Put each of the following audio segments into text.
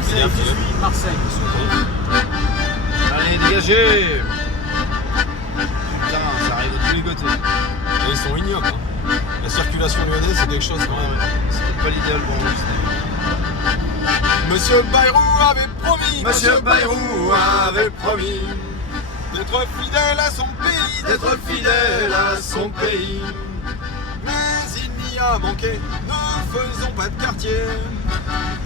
Marseille, je suis Marseille. Allez, dégagez. Putain, ça arrive de tous les côtés. Et ils sont ignobles. Hein. La circulation lyonnaise, c'est quelque chose quand même. C'était pas l'idéal pour nous. Monsieur Bayrou avait promis. Monsieur Bayrou avait promis d'être fidèle à son pays. d'être fidèle à son pays. Mais il n'y a manqué. Ne faisons pas de quartier.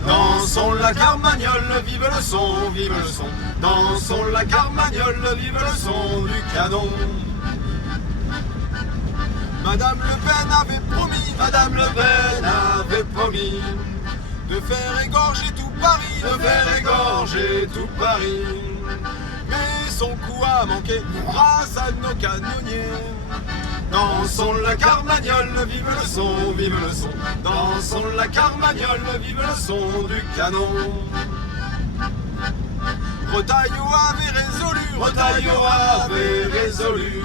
Dansons la carmagnole, vive le son, vive le son. Dansons la carmagnole, vive le son du canon. Madame Le Pen avait promis. Madame Le Pen avait promis de faire égorger tout Paris. de faire égorger tout Paris. Mais son coup a manqué grâce à nos canonniers. Dansons la carmagnole, vive le son, vive le son. Dansons la carmagnole, vive le son du canon. Retailleau avait résolu. Retailleau avait résolu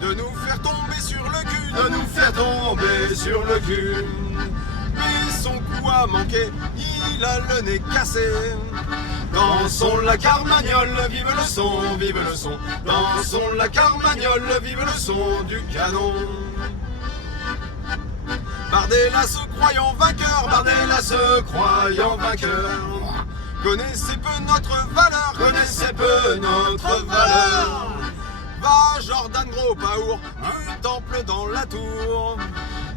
de nous faire tomber sur le cul. de nous faire tomber sur le cul. Mais son coup a manqué, il a le nez cassé. Dansons la carmagnole, vive le son, vive le son. Dansons la carmagnole, vive le son du canon. Bardella se croyant vainqueur, Bardella se croyant vainqueur, connaissait peu notre valeur, connaissait peu notre valeur. Va Jordan Gros Paour, du temple dans la tour.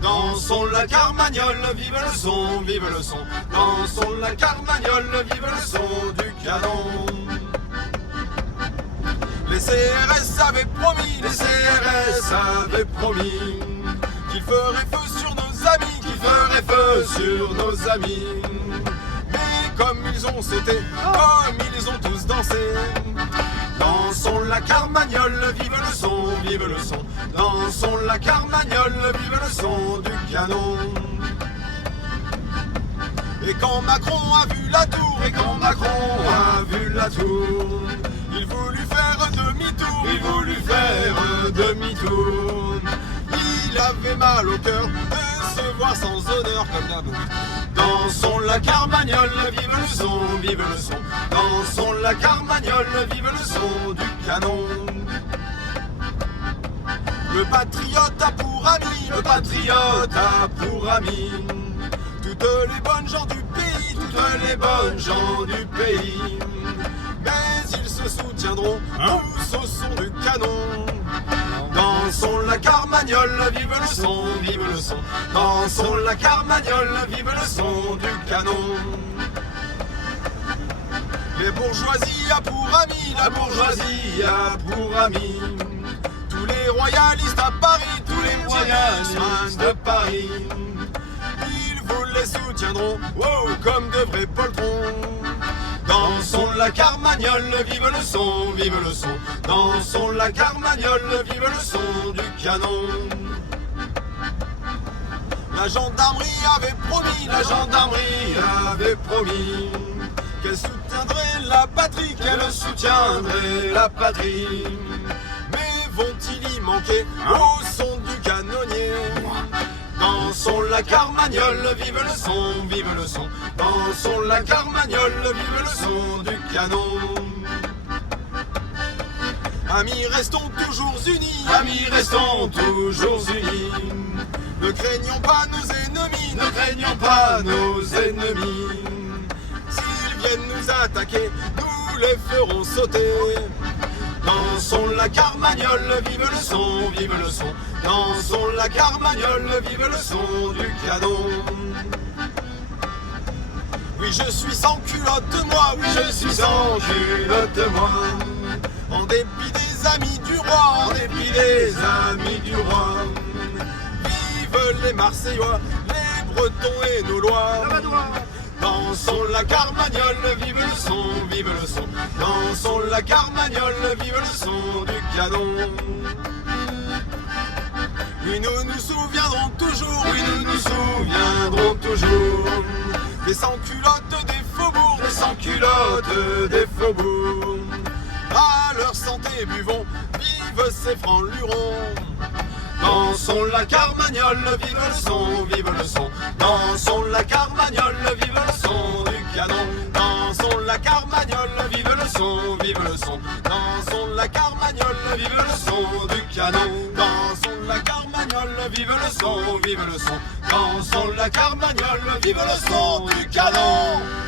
Dansons la carmagnole, vive le son, vive le son. Dansons la carmagnole, vive le son du canon. Les CRS avaient promis, Les CRS avaient promis qu'ils feraient feu sur nos amis, qu'ils feraient feu sur nos amis. mais comme ils ont sauté, comme ils ont tous dansé. Dansons la carmagnole, vive le son, vive le son. Dansons la carmagnole, vive le son du canon. Et quand Macron a vu la tour, Et quand Macron a vu la tour, il voulut faire demi-tour. il voulut faire demi-tour. Il avait mal au cœur de se voir sans honneur comme d'hab. Dansons la carmagnole, vive le son, vive le son. Dansons la carmagnole, vive le son du canon. Le patriote a pour ami, Le patriote a pour ami toutes les bonnes gens du pays, toutes les bonnes gens du pays. mais ils se soutiendront tous au son du canon. Dansons la carmagnole, vive le son, vive le son. Dansons la carmagnole, vive le son du canon. Les bourgeoisies a pour ami, La bourgeoisie a pour ami tous les royalistes à Paris, tous les royalistes de Paris. ils vous les soutiendront, wow, comme de vrais poltrons. Dansons la carmagnole, vive le son, vive le son. Dansons la carmagnole, vive le son du canon. La gendarmerie avait promis, La gendarmerie avait promis qu'elle soutiendrait la patrie, qu'elle soutiendrait la patrie. mais vont-ils y manquer au son du canonnier? Dansons la carmagnole, vive le son, vive le son. Dansons la carmagnole, vive le son du canon. Amis, restons toujours unis, Amis, restons toujours unis. ne craignons pas nos ennemis, Ne craignons pas nos ennemis. s'ils viennent nous attaquer, nous les ferons sauter. Dansons la carmagnole, vive le son, vive le son. Dansons la carmagnole, vive le son du canon. Oui, je suis sans culotte, moi, oui, Je suis sans culotte, moi, en dépit des amis du roi, en dépit des amis du roi. Vive les Marseillois, les Bretons et nos lois. Dansons la carmagnole, vive le son, vive le son. Dansons la carmagnole, vive le son du canon. Oui, nous nous souviendrons toujours, Oui, nous nous souviendrons toujours des sans-culottes des faubourgs, des sans-culottes des faubourgs. à leur santé buvons, vive ces francs lurons. Dansons la carmagnole, vive le son, vive le son. Dansons la carmagnole, vive le son du canon. son, vive le son. Dansons la carmagnole, vive le son du canon. Dansons la carmagnole, vive le son, vive le son. Dansons la carmagnole, vive le son du canon.